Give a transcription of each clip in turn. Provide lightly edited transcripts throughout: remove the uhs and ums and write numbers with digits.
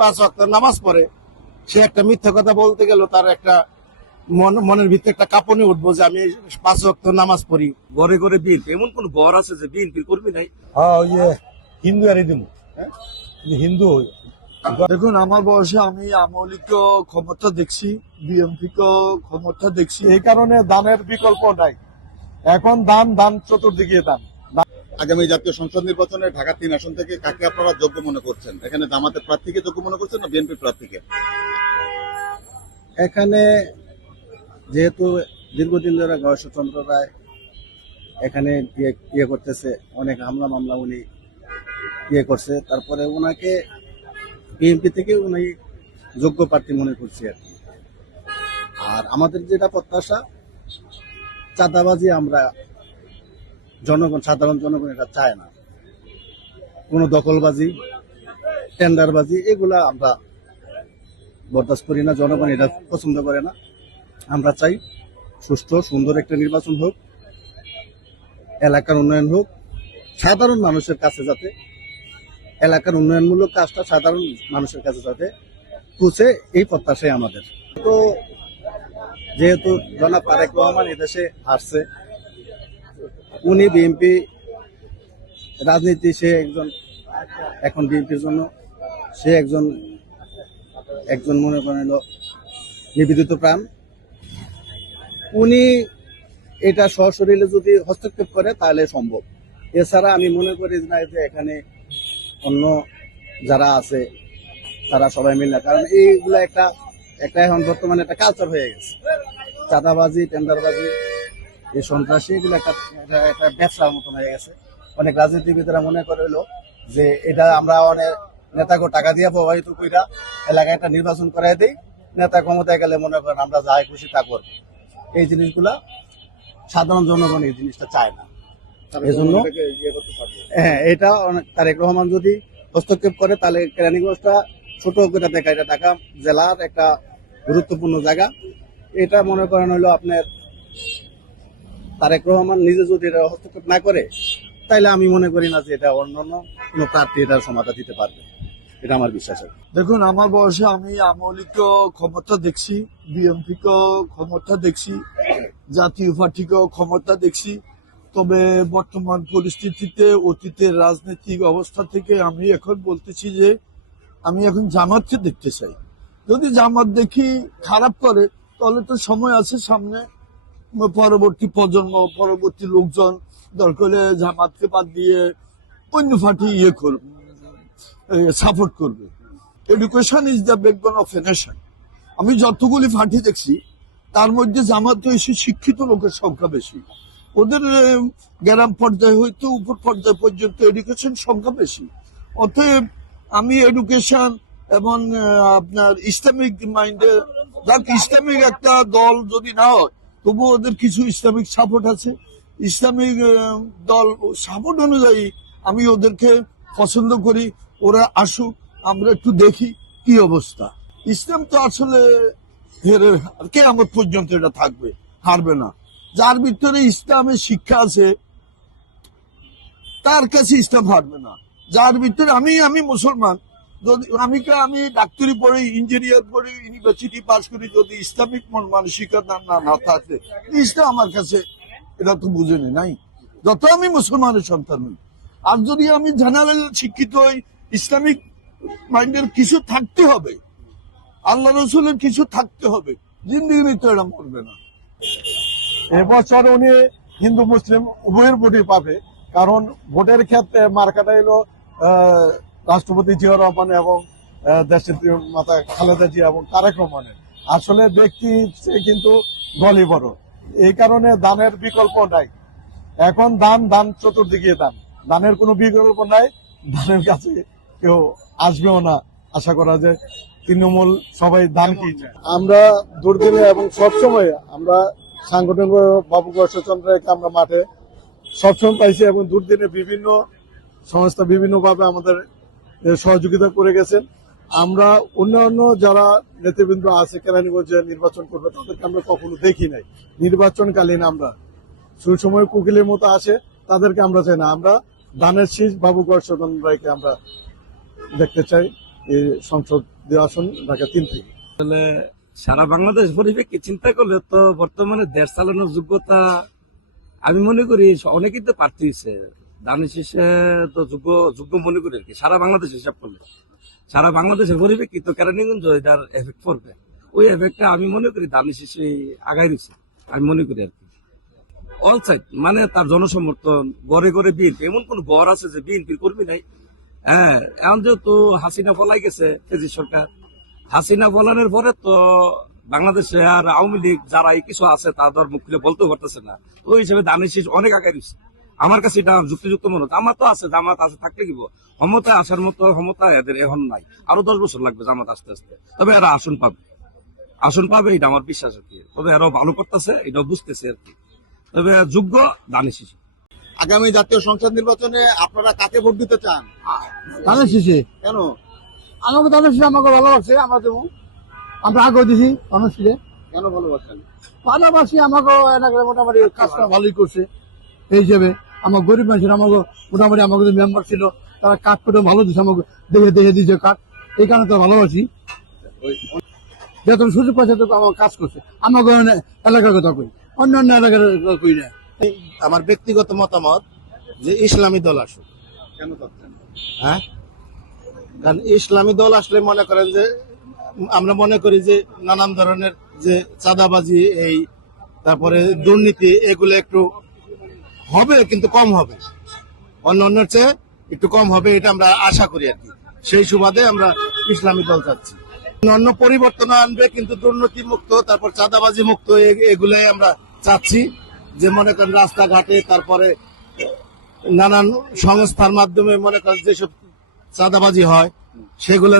5 ওয়াক্ত নামাজ পড়ে, সে একটা মিথ্যা কথা বলতে গেল, তার একটা মনের ভিতরে একটা কাঁপনি উঠবো যে আমি 5 ওয়াক্ত নামাজ পড়ি। ঘরে ঘরে বিএনপি, এমন কোন ঘর আছে যে বিএনপির কর্মী নাই? হ্যাঁ, হিন্দু আর দিন হিন্দু। দেখুন, আমার বয়সে আমি আওয়ামী লীগকেও ক্ষমতা দেখছি, বিএনপিকেও ক্ষমতা দেখছি। এই কারণে দানের বিকল্প নাই। এখন দান চতুর্দিকে দান। আগামী জাতীয় সংসদ নির্বাচনে ঢাকা 3 আসন থেকে কাকে আপনারা যোগ্য মনে করছেন? এখানে জামাতের প্রার্থীকে যোগ্য মনে করছেন না বিএনপির প্রার্থীকে? এখানে যেহেতু দীর্ঘদিন ধরে গয়েশ্বরচন্দ্র রায় এখানে ইয়ে করতেছে, অনেক হামলা মামলা উনি ইয়ে করছে, তারপরে ওনাকে বিএনপি থেকে উনি যোগ্য প্রার্থী মনে করছি আর কি। আর আমাদের যেটা প্রত্যাশা, চাঁদাবাজি আমরা সাধারণ জনগণ এটা চায় না, কোনো দখলবাজি, টেন্ডারবাজি এগুলা আমরা বরদাস্ত করি না, জনগণ এটা পছন্দ করে না। আমরা চাই সুষ্ঠু সুন্দর একটা নির্বাচন হোক, এলাকার উন্নয়ন হোক, সাধারণ মানুষের কাছে যাতে এলাকার উন্নয়নমূলক কাজটা সাধারণ মানুষের কাছে যাতে পৌঁছে, এই প্রত্যাশাই আমাদের। তো যেহেতু জনাব তারেক রহমান এদেশে আসছে, উনি বিএনপি রাজনীতি, সে একজন এখন বিএনপির জন্য সে একজন মনে করেন নিবেদিত প্রাণ। উনি এটা সশরীরে যদি হস্তক্ষেপ করে তাহলে সম্ভব, এছাড়া আমি মনে করি না যে এখানে অন্য যারা আছে তারা সবাই মিলে, কারণ এইগুলো একটা এখন বর্তমানে একটা কালচার হয়ে গেছে, চাঁদাবাজি, টেন্ডারবাজি, এই সন্ত্রাসী, এগুলো একটা ব্যবসার মতন হয়ে গেছে। অনেক রাজনীতিবিদরা মনে করে হলো যে এটা আমরা অনেক নেতাকে টাকা দিয়ে প্রভাবিত কইরা এলাকায় একটা নির্বাচন করাই দিই, নেতা ক্ষমতায় গেলে মনে করেন আমরা যাই খুশি তা করব। এই জিনিসগুলা সাধারণ জনগণ এই জিনিসটা চায় না। এই জন্য হ্যাঁ, এটা তারেক রহমান যদি হস্তক্ষেপ করে তাহলে কেরানীগঞ্জটা ছোট করে দেখা, এটা ঢাকা জেলার একটা গুরুত্বপূর্ণ জায়গা। এটা মনে করেন হলো আপনার তারেক রহমান নিজে যদি এটা হস্তক্ষেপ না করে, তাইলে আমি মনে করি না যে এটা অন্যান্য কোনো প্রার্থী এটার সমাধান দিতে পারবে, এটা আমার বিশ্বাস আছে। দেখুন, আমার বয়সে আমি আওয়ামী লীগকেও ক্ষমতা দেখছি, বিএনপিকেও ক্ষমতা দেখছি, জাতীয় পার্টিকেও ক্ষমতা দেখছি। তবে বর্তমান পরিস্থিতিতে, অতীতের রাজনৈতিক অবস্থা থেকে আমি এখন বলতেছি যে আমি এখন জামাতকে দেখতে চাই। যদি জামাত দেখি খারাপ করে, তাহলে তো সময় আছে সামনে, পরবর্তী প্রজন্ম, পরবর্তী লোকজন দরকার হলে জামাতকে বাদ দিয়ে অন্য পার্টি সাপোর্ট করবে। Education is the backbone of a nation. আমি যতগুলি পার্টি দেখছি তার মধ্যে জামাতে এসে শিক্ষিত লোকের সংখ্যা বেশি, ওদের গ্রাম পর্যায়ে হইতে উপর পর্যায় পর্যন্ত এডুকেশন সংখ্যা বেশি। অতএব আমি এডুকেশন এবং আপনার ইসলামিক মাইন্ডে, ইসলামিক একটা দল যদি না হয় তবু ওদের কিছু ইসলামিক সাপোর্ট আছে, ইসলামিক দল সাপোর্ট অনুযায়ী আমি ওদেরকে পছন্দ করি। ওরা আসুক, আমরা একটু দেখি কি অবস্থা। ইসলাম তো আসলে কেয়ামত পর্যন্ত এটা থাকবে, হারবে না। যার ভিতরে ইসলামের শিক্ষা আছে তার কাছে ইসলাম হারবে না। যার ভিতরে আমি মুসলমান, যদি আমি ডাক্তারি পড়ি, ইঞ্জিনিয়ার পড়ি, ইউনিভার্সিটি পাস করি, যদি ইসলামিক মন মানসিকতা না থাকে, ইসলাম আমার কাছে এটা তো বুঝেনি নাই, যত আমি মুসলমানের সন্তান হই। আর যদি আমি জেনারেল শিক্ষিত হই, ইসলামিক মাইন্ডের কিছু থাকতে হবে, আল্লাহ রসুলের কিছু থাকতে হবে, জিন্দিগি তো এটা মরবে না। এবছর উনি হিন্দু মুসলিম উভয়ের ভোটই পাবে, কারণ ভোটের ক্ষেত্রে মার্কাটা এলো রাষ্ট্রপতি জিয়া রহমান এবং দেশের মাতা খালেদা জিয়া এবং তারেক রহমানের। আসলে ব্যক্তি কিন্তু দলই বড়, এই কারণে দানের বিকল্প নাই। এখন দান চতুর্দিকে দানের কোনো বিকল্প নাই, দানের কাছে কেউ আসবেও না। আশা করা যায় তৃণমূল সবাই দান কি চায়। আমরা দুর্দিনে এবং সবসময় আমরা সাংগঠনিক বাবু গয়েশ্বরচন্দ্রকে আমরা মাঠে সবসময় পাইছি, এবং দুর্দিনে বিভিন্ন সংস্থা বিভিন্নভাবে আমাদের সহযোগিতা করে গেছেন। আমরা অন্যান্য যারা নেতৃবৃন্দ আছে কেরানীগঞ্জে নির্বাচন করবে, তাদেরকে আমরা কখনো দেখি নাই। নির্বাচনকালীন আমরা সুসময় কুকিলের মতো আসে, তাদেরকে আমরা চাই না। আমরা দানের শীষ বাবু গয়েশ্বরচন্দ্র রায়কে আমরা দেখতে চাই। এই সংসদীয় আসন ঢাকা-3 থেকে। সারা বাংলাদেশ পরিপ্রেক্ষিতে চিন্তা করলে তো বর্তমানে দেশ চালানোর যোগ্যতা আমি মনে করি অনেকেই তো প্রার্থী হয়েছে, দানি শেষে তো যোগ্য মনে করি আর কি। সারা বাংলাদেশ হিসাব করলে সারা বাংলাদেশের পরিপ্রেক্ষিতে কেরানীগঞ্জ এটার এফেক্ট পড়বে, ওই এফেক্টটা আমি মনে করি দানি শেষে আগাই রয়েছে আমি মনে করি আর কি। অল সাইড মানে তার জনসমর্থন, গড়ে গড়ে বিএনপি, এমন কোন গড় আছে যে বিএনপির কর্মী নাই? হ্যাঁ, এখন যেহেতু হাসিনা পলাই গেছে, কেজি সরকার হাসিনা পলানোর পরে তো বাংলাদেশে আর আওয়ামী লীগ যারা এই কিছু আছে তাদের মুখ খুলে বলতেও পারতেছে না, ওই হিসেবে দানি শেষ অনেক আগে রয়েছে। আমার কাছে এটা যুক্তিযুক্ত মনে হচ্ছে। আমার তো আছে, জামাত আছে, থাকলে কি ক্ষমতায় আসার মতো ক্ষমতা এদের এখন নাই, আরো 10 বছর লাগবে জামাত আস্তে আস্তে, তবে এরা আসন পাবে এটা আমার বিশ্বাস আর কি। তবে এরাও ভালো করতেছে, এটাও বুঝতেছে আর কি। তবে যোগ্য দানি শেষ। আগামী জাতীয় সংসদ নির্বাচনে আপনারা কাকে ভোট দিতে চান? ধানের শীষে কেন? আমাকে ধানের শীষে আমাকে ভালো লাগছে, আমরা দেবো, আমরা আগে দিছি ধানের শীষে। কেন ভালোবাসেন? পাশাপাশি আমাকে এলাকায় মোটামুটি কাজটা ভালোই করছে, এই হিসেবে আমার গরিব মানুষের আমাকে মোটামুটি আমাকে যে মেম্বার ছিল তারা কাঠ করে ভালো দিচ্ছে, আমাকে দেখে দেখে দিয়েছে কাঠ, এই কারণে তো ভালোবাসি। যখন সুযোগ পাচ্ছে তো আমার কাজ করছে, আমাকে এলাকার কথা কই, অন্য এলাকার কথা কই না। আমার ব্যক্তিগত মতামত যে ইসলামী দল আসুক। কেন চাচ্ছেন? হ্যাঁ, কারণ ইসলামী দল আসলে মনে করেন যে আমরা মনে করি যে নানান ধরনের যে চাঁদাবাজি, এই তারপরে দুর্নীতি, এগুলো একটু হবে কিন্তু কম হবে, অন্যের চেয়ে একটু কম হবে, এটা আমরা আশা করি আর কি। সেই সুবাদে আমরা ইসলামী দল চাচ্ছি। অন্য পরিবর্তন আনবে কিন্তু দুর্নীতি মুক্ত, তারপর চাঁদাবাজি মুক্ত, এগুলাই আমরা চাচ্ছি। যে মনে করেন রাস্তাঘাটে, তারপরে নানান সংস্থার মাধ্যমে মনে করেন যেসব চাঁদাবাজি হয় সেগুলো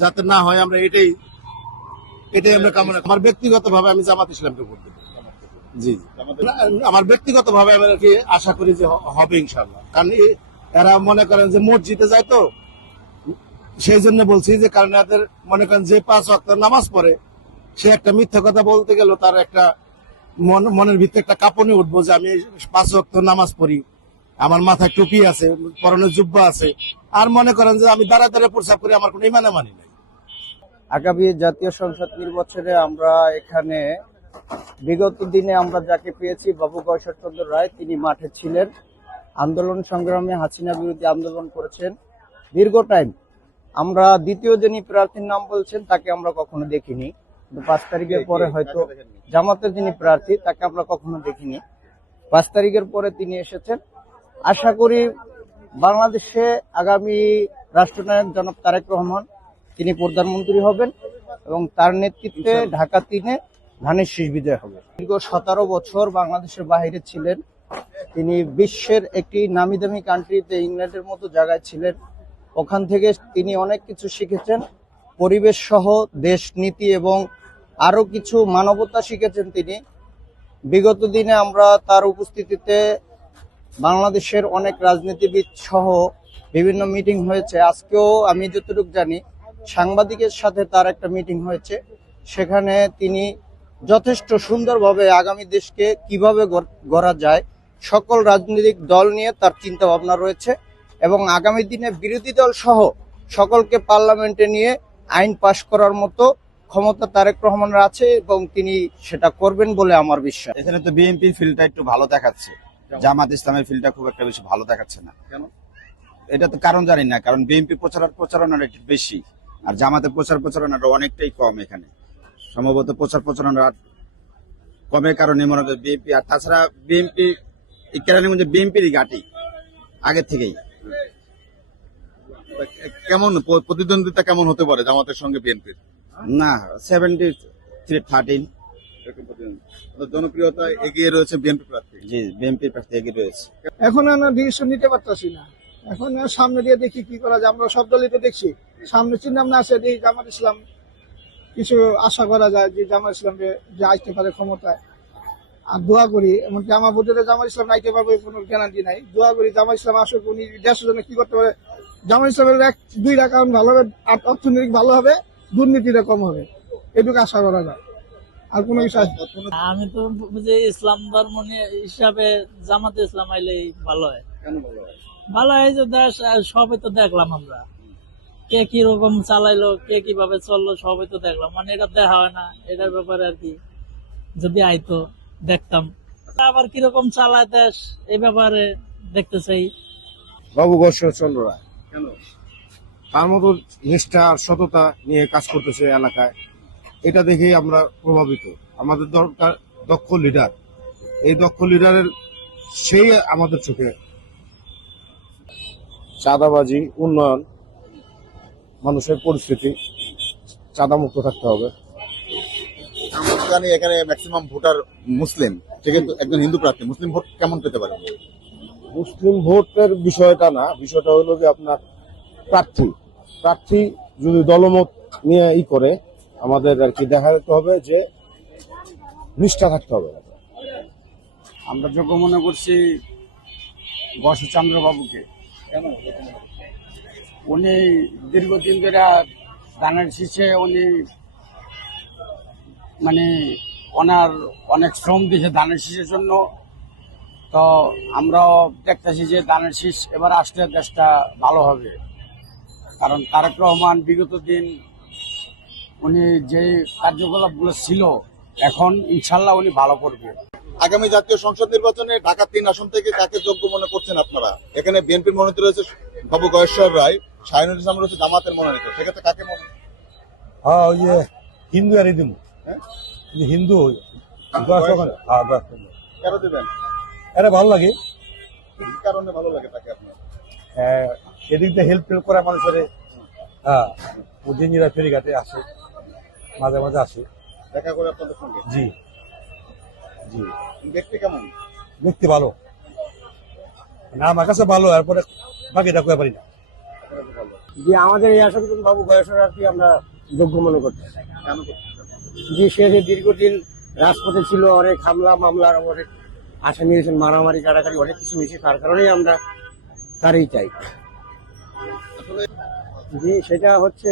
যাতে না হয়, আমরা এটাই আমরা কামনা। আমার ব্যক্তিগত ভাবে আমি জামাত ইসলামকে ভোট দেব। জি, আমার ব্যক্তিগত ভাবে আমি আর কি আশা করি যে হবে ইনশাল্লাহ। কারণ এরা মনে করেন যে মসজিদে যায় তো, সেই জন্য বলছি যে কারণ এদের মনে করেন যে 5 ওয়াক্ত নামাজ পড়ে, সে একটা মিথ্যা কথা বলতে গেল তার একটা মনের ভিতরে একটা কাঁপনি উঠবো যে আমি 5 ওয়াক্ত নামাজ পড়ি, আমার মাথায় টুপি আছে, পরনে জুব্বা আছে, আর মনে করেন যে আমি দাঁড়া দাঁড়া প্রসাব করি, আমার কোনো ইমানে মানি নাই। আগামী জাতীয় সংসদ নির্বাচনে আমরা এখানে বিগত দিনে আমরা যাকে পেয়েছি বাবু গয়েশ্বরচন্দ্র রায়, তিনি মাঠে ছিলেন, আন্দোলন সংগ্রামে হাসিনা বিরোধী আন্দোলন করেছেন দীর্ঘ টাইম। আমরা দ্বিতীয় যিনি প্রার্থীর নাম বলছেন তাকে আমরা কখনো দেখিনি, 5 তারিখের পরে হয়তো জামাতের যিনি প্রার্থী তাকে আমরা কখনো দেখিনি, 5 তারিখের পরে তিনি এসেছেন। আশা করি বাংলাদেশে আগামী রাষ্ট্রনায়ক জনাব তারেক রহমান তিনি প্রধানমন্ত্রী হবেন এবং তার নেতৃত্বে ঢাকা 3-এ ধানের শীষ বিজয় হবে। দীর্ঘ 17 বছর বাংলাদেশের বাইরে ছিলেন তিনি, বিশ্বের একটি নামি দামি কান্ট্রিতে ইংল্যান্ডের মতো জায়গায় ছিলেন, ওখান থেকে তিনি অনেক কিছু শিখেছেন, পরিবেশ সহ দেশ নীতি এবং আরো কিছু মানবতা শিখেছেন তিনি। বিগত দিনে আমরা তার উপস্থিতিতে বাংলাদেশের অনেক রাজনীতিবিদ সহ বিভিন্ন মিটিং হয়েছে। আজকেও আমি যতটুকু জানি সাংবাদিকের সাথে তার একটা মিটিং হয়েছে, সেখানে তিনি যথেষ্ট সুন্দরভাবে আগামী দেশকে কিভাবে গড়া যায় সকল রাজনৈতিক দল নিয়ে তার চিন্তা ভাবনা রয়েছে এবং আগামী দিনে বিরোধী দল সহ সকলকে পার্লামেন্টে নিয়ে আইন পাশ করার মতো ক্ষমতা তারেক রহমানের আছে এবং তিনি সেটা করবেন বলে আমার বিশ্বাস। এখানে তো বিএনপির ফিল্ডটা একটু ভালো দেখাচ্ছে, জামাত ইসলামের ফিল্ডটা খুব একটা বেশি ভালো দেখাচ্ছে না। কেন? এটা তো কারণ জানি না, কারণ বিএনপি প্রচারণাটা একটু বেশি আর জামাতের প্রচারণাটা অনেকটাই কম। এখানে সম্ভবত প্রচারণা কমের কারণে মনে হয় বিএনপি, আর তাছাড়া বিএনপি কেরানীগঞ্জে বিএনপিরই ঘাঁটি আগের থেকেই। কেমন প্রতিদ্বন্দ্বিতা কেমন হতে পারে জামাতের সঙ্গে বিএনপির? না, 73-13। জনপ্রিয়তা এগিয়ে রয়েছে বিএনপি প্রার্থী। জি, বিএনপি প্রার্থী এগিয়ে রয়েছে। এখন আমরা ডিসিশন নিতে পারতাছি না, এখন সামনে দিয়ে দেখি কি করা যায়। আমরা সব দলই তো দেখছি, সামনে চিন্তা ভাবনা আছে যে জামাত ইসলাম কিছু আশা করা যায় যে জামাত ইসলামকে যে আসতে পারে ক্ষমতায়। আর দোয়া করি, এমনকি আমার বোধহয় জামাত ইসলাম নাইতে পারবে কোনো গ্যারান্টি নাই। দোয়া করি জামাত ইসলাম আসুক, উনি দেশের জন্য কি করতে পারে। জামাত ইসলামের 1-2 কারণ ভালো হবে, অর্থনৈতিক ভালো হবে, দুর্নীতিটা কম হবে, এটুকু আশা করা যায়। আর কোনো কিছু আমি তো বুঝি ইসলাম ধর্ম হিসাবে জামাতে ইসলাম আইলে ভালো হয়। কেন ভালো হয়? ভালো হয় যে দেশ সবই তো দেখলাম আমরা, কে কি রকম চালাইলো, কে কিভাবে চললো, সবই তো দেখলাম। মানে এটা দেখা হয় না, এটার ব্যাপারে আর কি যদি আইতো দেখতাম। আবার কিরকম চালায় দেশ এই ব্যাপারে দেখতে চাই। বাবু গয়েশ্বরচন্দ্র রায় কেন তার মতো নিষ্ঠা আর সততা নিয়ে কাজ করতেছে এলাকায়, এটা দেখেই আমরা প্রভাবিত। আমাদের দরকার দক্ষ লিডার, এই দক্ষ লিডারের সেই আমাদের চোখে। চাঁদাবাজি, উন্নয়ন, মানুষের পরিস্থিতি, চাঁদা মুক্ত থাকতে হবে। আমরা জানি এখানে ম্যাক্সিমাম ভোটার মুসলিম, সেক্ষেত্রে একজন হিন্দু প্রার্থী মুসলিম ভোট কেমন পেতে পারে? মুসলিম ভোটের বিষয়টা না, বিষয়টা হলো যে আপনার প্রার্থী যদি দলমত নিয়ে করে, আমাদের আর কি দেখা যেতে হবে যে নিষ্ঠা থাকতে হবে। আমরা যোগ্য মনে করছি বসুচন্দ্র বাবুকে। উনি দীর্ঘদিন ধরে ধানের শীষে উনি মানে ওনার অনেক শ্রম দিয়েছে ধানের শীষের জন্য। তো আমরাও দেখতেছি যে ধানের শীষ এবার আসলে দেশটা ভালো হবে, কারণ তারেক রহমান বিগত দিন উনি যে কার্যকলাপগুলো ছিল এখন ইনশাল্লাহ উনি ভালো করবে। আগামী জাতীয় সংসদ নির্বাচনে ঢাকা 3 আসন থেকে কাকে যোগ্য মনে করছেন আপনারা? এখানে বিএনপির মনোনীত রয়েছে বাবু গয়েশ্বর রায়, শাহিনুল ইসলাম রয়েছে জামাতের মনোনীত, সেক্ষেত্রে কাকে মনে? হ্যাঁ, ওই যে হিন্দু আর দিন হিন্দু কেন দেবেন? এটা ভালো লাগে, কি কারণে ভালো লাগে তাকে আপনার? এদিক দিয়ে হেল্প করা মানুষের। হ্যাঁ, দিনরা ফেরিঘাটে আসে, মাঝে মাঝে আসে। দেখা করে আপনাদের সঙ্গে? জি জি। দেখতে কেমন? দেখতে ভালো না, আমার কাছে ভালো, এরপরে বাকিটা কয়ে পারি না। যে আমাদের এই আসন বাবু গয়েশ্বর আর কি আমরা যোগ্য মনে করছি। কেন করতেছেন? যে সে যে দীর্ঘদিন রাজপথে ছিল, অনেক হামলা মামলার অনেক আসামি হয়েছেন, মারামারি কাটাকাটি অনেক কিছু হয়েছে, তার কারণেই আমরা তারই চাই। জি, সেটা হচ্ছে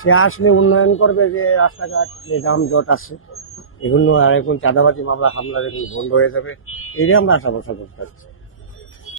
সে আসলে উন্নয়ন করবে, যে রাস্তাঘাট যে যানজট আছে এগুলো, আর এখন চাঁদাবাজি মামলা হামলা যেগুলো বন্ধ হয়ে যাবে, এটাই আমরা আশা ভরসা করতে পারছি।